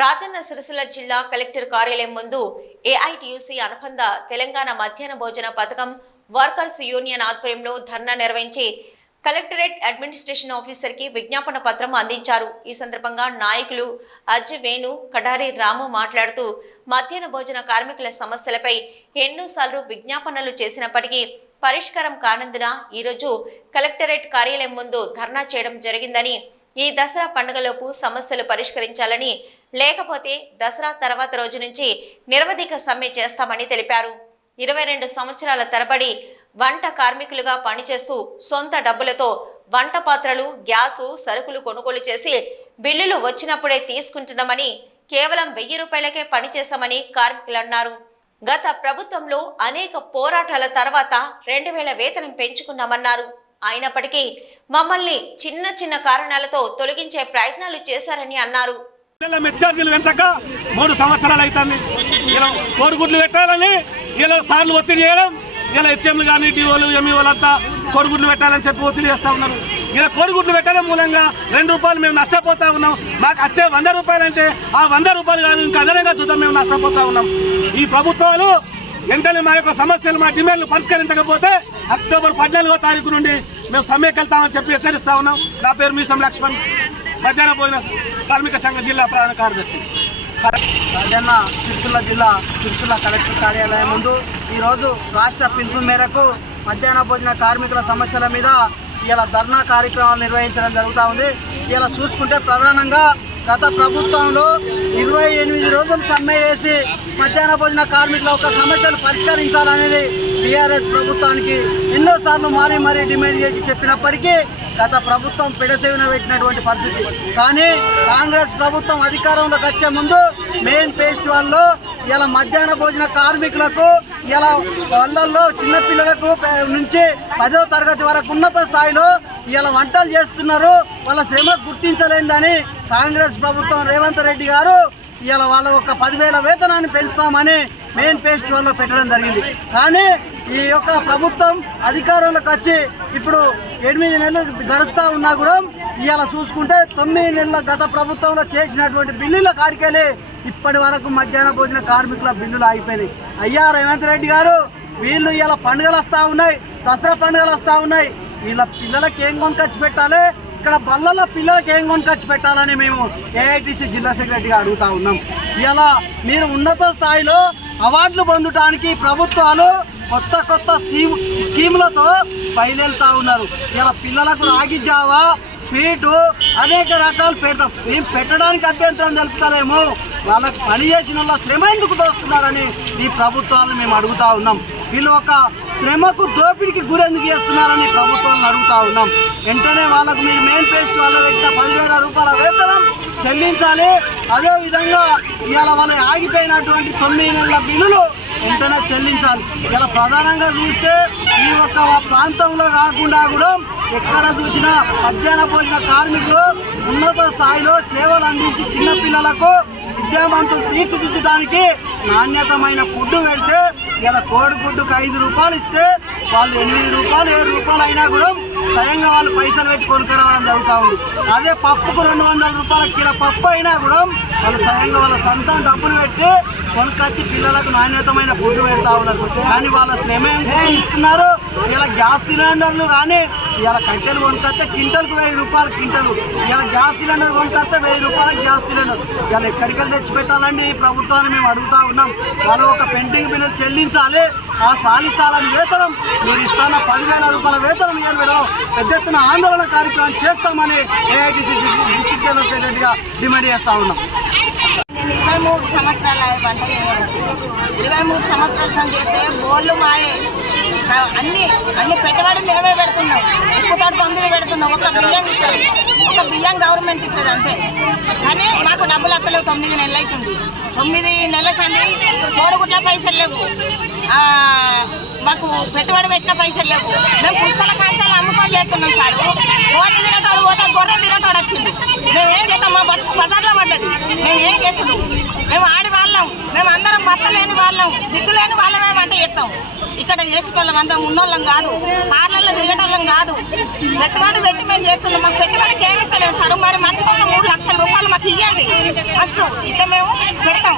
రాజన్న సిరిసిల్ల జిల్లా కలెక్టర్ కార్యాలయం ముందు ఏఐటియుసి అనుబంధ తెలంగాణ మధ్యాహ్న భోజన పథకం వర్కర్స్ యూనియన్ ఆధ్వర్యంలో ధర్నా నిర్వహించి కలెక్టరేట్ అడ్మినిస్ట్రేషన్ ఆఫీసర్ కి విజ్ఞాపన పత్రం అందించారు. ఈ సందర్భంగా నాయకులు అజ్జి వేణు, కడారి రాము మాట్లాడుతూ మధ్యాహ్న భోజన కార్మికుల సమస్యలపై ఎన్నోసార్లు విజ్ఞాపనలు చేసినప్పటికీ పరిష్కారం కానందున ఈరోజు కలెక్టరేట్ కార్యాలయం ముందు ధర్నా చేయడం జరిగిందని, ఈ దసరా పండుగలోపు సమస్యలు పరిష్కరించాలని, లేకపోతే దసరా తర్వాత రోజు నుంచి నిరవధిక సమ్మె చేస్తామని తెలిపారు. 22 సంవత్సరాల తరబడి వంట కార్మికులుగా పనిచేస్తూ సొంత డబ్బులతో వంట పాత్రలు, గ్యాసు, సరుకులు కొనుగోలు చేసి బిల్లులు వచ్చినప్పుడే తీసుకుంటున్నామని, కేవలం 1000 రూపాయలకే పనిచేశామని కార్మికులు అన్నారు. గత ప్రభుత్వంలో అనేక పోరాటాల తర్వాత 2000 వేతనం పెంచుకున్నామన్నారు. అయినప్పటికీ మమ్మల్ని చిన్న చిన్న కారణాలతో తొలగించే ప్రయత్నాలు చేశారని అన్నారు. మెచ్చార్జీలు పెంచక 3 సంవత్సరాలు అవుతుంది. ఇలా కోడిగుడ్లు పెట్టాలని ఇలా సార్లు ఒత్తిడి చేయడం, ఇలా హెచ్ఎంలు కానీ డిఓలు ఎంఈఓలు అంతా కోడిగుడ్లు పెట్టాలని చెప్పి ఒత్తిడి చేస్తూ ఉన్నారు. ఇలా కోడిగుడ్లు పెట్టడం మూలంగా 2 రూపాయలు మేము నష్టపోతా ఉన్నాం. మాకు వచ్చే 100 రూపాయలు అంటే ఆ 100 రూపాయలు కాదు, ఇంకా అదనంగా చూద్దాం మేము నష్టపోతా ఉన్నాం. ఈ ప్రభుత్వాలు వెంటనే మా యొక్క సమస్యలు, మా డిమాండ్లు పరిష్కరించకపోతే అక్టోబర్ 14వ తారీఖు నుండి మేము సమ్మెకి వెళ్తామని చెప్పి హెచ్చరిస్తా ఉన్నాం. నా పేరు మీసం లక్ష్మణ్, మధ్యాహ్న భోజన కార్మిక సంఘ జిల్లా ప్రధాన కార్యదర్శి. రాజన్న సిరిసిల్ల జిల్లా సిరిసిల్ల కలెక్టర్ కార్యాలయం ముందు ఈరోజు రాష్ట్ర పిలుపు మేరకు మధ్యాహ్న భోజన కార్మికుల సమస్యల మీద ఇలా ధర్నా కార్యక్రమాలు నిర్వహించడం జరుగుతూ ఉంది. ఇలా చూసుకుంటే ప్రధానంగా గత ప్రభుత్వంలో 28 రోజులు సమ్మె చేసి మధ్యాహ్న భోజన కార్మికుల యొక్క సమస్యలు పరిష్కరించాలనేది టీఆర్ఎస్ ప్రభుత్వానికి ఎన్నోసార్లు మరీ డిమాండ్ చేసి చెప్పినప్పటికీ గత ప్రభుత్వం పెడసేవిన పెట్టినటువంటి పరిస్థితి. కానీ కాంగ్రెస్ ప్రభుత్వం అధికారంలోకి వచ్చే ముందు మెయిన్ ఫెస్టివల్లో ఇలా మధ్యాహ్న భోజన కార్మికులకు ఇలా వాళ్ళల్లో చిన్నపిల్లలకు నుంచి 10వ తరగతి వరకు ఉన్నత స్థాయిలో ఇలా వంటలు చేస్తున్నారు. వాళ్ళ శ్రమ గుర్తించలేదని కాంగ్రెస్ ప్రభుత్వం రేవంత్ రెడ్డి గారు ఇలా వాళ్ళ ఒక 10,000 వేతనాన్ని పెంచుతామని మెయిన్ ఫెస్టివల్లో పెట్టడం జరిగింది. కానీ ఈ యొక్క ప్రభుత్వం అధికారంలోకి వచ్చి ఇప్పుడు 8 నెలలు గడుస్తూ ఉన్నా కూడా ఇవాళ చూసుకుంటే 9 నెలల గత ప్రభుత్వంలో చేసినటువంటి బిల్లుల కాడికెళ్ళి ఇప్పటి వరకు మధ్యాహ్న భోజన కార్మికుల బిల్లులు ఆగిపోయినాయి. అయ్యా రేవంత్ రెడ్డి గారు, వీళ్ళు ఇలా పండుగలు వస్తూ ఉన్నాయి, దసరా పండుగలు వస్తూ ఉన్నాయి, వీళ్ళ పిల్లలకి ఏం కొనుకొచ్చి పెట్టాలి, ఇక్కడ బళ్ళల పిల్లలకి ఏం కొనుకొచ్చి పెట్టాలని మేము ఏఐటిసి జిల్లా సెక్రటరీగా అడుగుతూ ఉన్నాం. ఇలా మీరు ఉన్నత స్థాయిలో అవార్డులు పొందడానికి ప్రభుత్వాలు కొత్త స్కీములతో బయలుదేరుతూ ఉన్నారు. ఇలా పిల్లలకు రాగి జావా, స్వీటు అనేక రకాలు పెడతాం. మేము పెట్టడానికి అభ్యంతరం తెలుపుతలేము, వాళ్ళకు పని చేసిన వాళ్ళ శ్రమ ఎందుకు దోస్తున్నారని ఈ ప్రభుత్వాలను మేము అడుగుతూ ఉన్నాం. వీళ్ళు ఒక శ్రమకు దోపిడికి గురెందుకు చేస్తున్నారని ప్రభుత్వాలను అడుగుతూ ఉన్నాం. వెంటనే వాళ్ళకు మీరు మెయిన్ ఫెస్టివల్లో పెట్టిన 10,000 రూపాయల వేతనం చెల్లించాలి. అదేవిధంగా ఇవాళ వాళ్ళు ఆగిపోయినటువంటి 9 నెలల బిల్లులు వెంటనే చెల్లించాలి. ఇలా ప్రధానంగా చూస్తే ఈ ఒక్క ప్రాంతంలో కాకుండా కూడా ఎక్కడ చూసినా మధ్యాహ్న భోజన కార్మికులు ఉన్నత స్థాయిలో సేవలు అందించి చిన్నపిల్లలకు విద్యావంతులు తీర్చిదిద్దడానికి నాణ్యతమైన ఫుడ్ పెడితే ఇలా కోడిగుడ్డుకు 5 రూపాయలు ఇస్తే వాళ్ళు 8 రూపాయలు 7 రూపాయలు అయినా కూడా స్వయంగా వాళ్ళు పైసలు పెట్టి కొనుక్కరావడం జరుగుతూ ఉంది. అదే పప్పుకు 200 రూపాయల కిలో పప్పు అయినా కూడా వాళ్ళు స్వయంగా వాళ్ళ సొంతం డబ్బులు పెట్టి కొనుక్కొచ్చి పిల్లలకు నాణ్యతమైన ఫుడ్ పెడతా ఉన్నారు. కానీ వాళ్ళ శ్రమ ఇస్తున్నారు. ఇలా గ్యాస్ సిలిండర్లు కానీ ఇలా కట్టెలు కొనుక్కొస్తే క్వింటల్కు 1000 రూపాయలు క్వింటలు, ఇలా గ్యాస్ సిలిండర్ కొనుక్కొస్తే 1000 రూపాయలకు గ్యాస్ సిలిండర్. ఇలా ఎక్కడికి తెచ్చి పెట్టాలండి ఈ ప్రభుత్వాన్ని మేము అడుగుతూ ఉన్నాం. వాళ్ళు ఒక పెండింగ్ బిల్లులు చెల్లించాలి. ఆ సాలిసాలని వేతనం మీరు ఇస్తున్న 10,000 రూపాయల వేతనం ఇవ్వడం పెద్ద ఎత్తున ఆందోళన కార్యక్రమం చేస్తామని ఏఐటిసి డిస్ట్రిక్ట్ జనరల్ సెక్రటరీగా డిమాండ్ చేస్తూ ఉన్నాం. నేను 23 సంవత్సరాల వంట చేయలేదు. 23 సంవత్సరాల సంది చేస్తే బోర్లు మాయే, అన్ని పెట్టుబడులు మేమే పెడుతున్నాం. ఉప్పు తడుపు అందులో పెడుతున్నాం. ఒక బియ్యం గవర్నమెంట్ ఇస్తుంది అంతే. కానీ మాకు డబ్బులు అత్తలేవు. 9 నెలలు అవుతుంది. 9 నెలల సంది కోడిగుడ్ల పైసలు లేవు. మాకు పెట్టుబడి పెట్టిన పైసలు లేవు. మేము పుస్తకాల కాంచాలు అమ్ముకొని చేస్తున్నాం సార్. గొర్రెలు తినటోడు పోతే గొర్రెలు తినటోడు వచ్చిండు. మేము ఏం చేస్తాం? మా బతుకు బజార్లో పడ్డది. మేము ఏం చేసుడు? మేము ఆడి వాళ్ళం, మేము అందరం భర్త లేని వాళ్ళం, దిక్కు లేని వాళ్ళమేమంటే చెప్తాం. ఇక్కడ చేసేటోళ్ళం అందరం ఉన్నోళ్ళం కాదు, కార్లలో తిరిగేటోళ్ళం కాదు. పెట్టుబడి పెట్టి మేము చేస్తున్నాం. మాకు పెట్టుబడికి ఏమి ఇస్తలేము సార్. మరి మనిషికి 3 లక్షల రూపాయలు మాకు ఇవ్వండి ఫస్ట్, ఇట్లా మేము పెడతాం.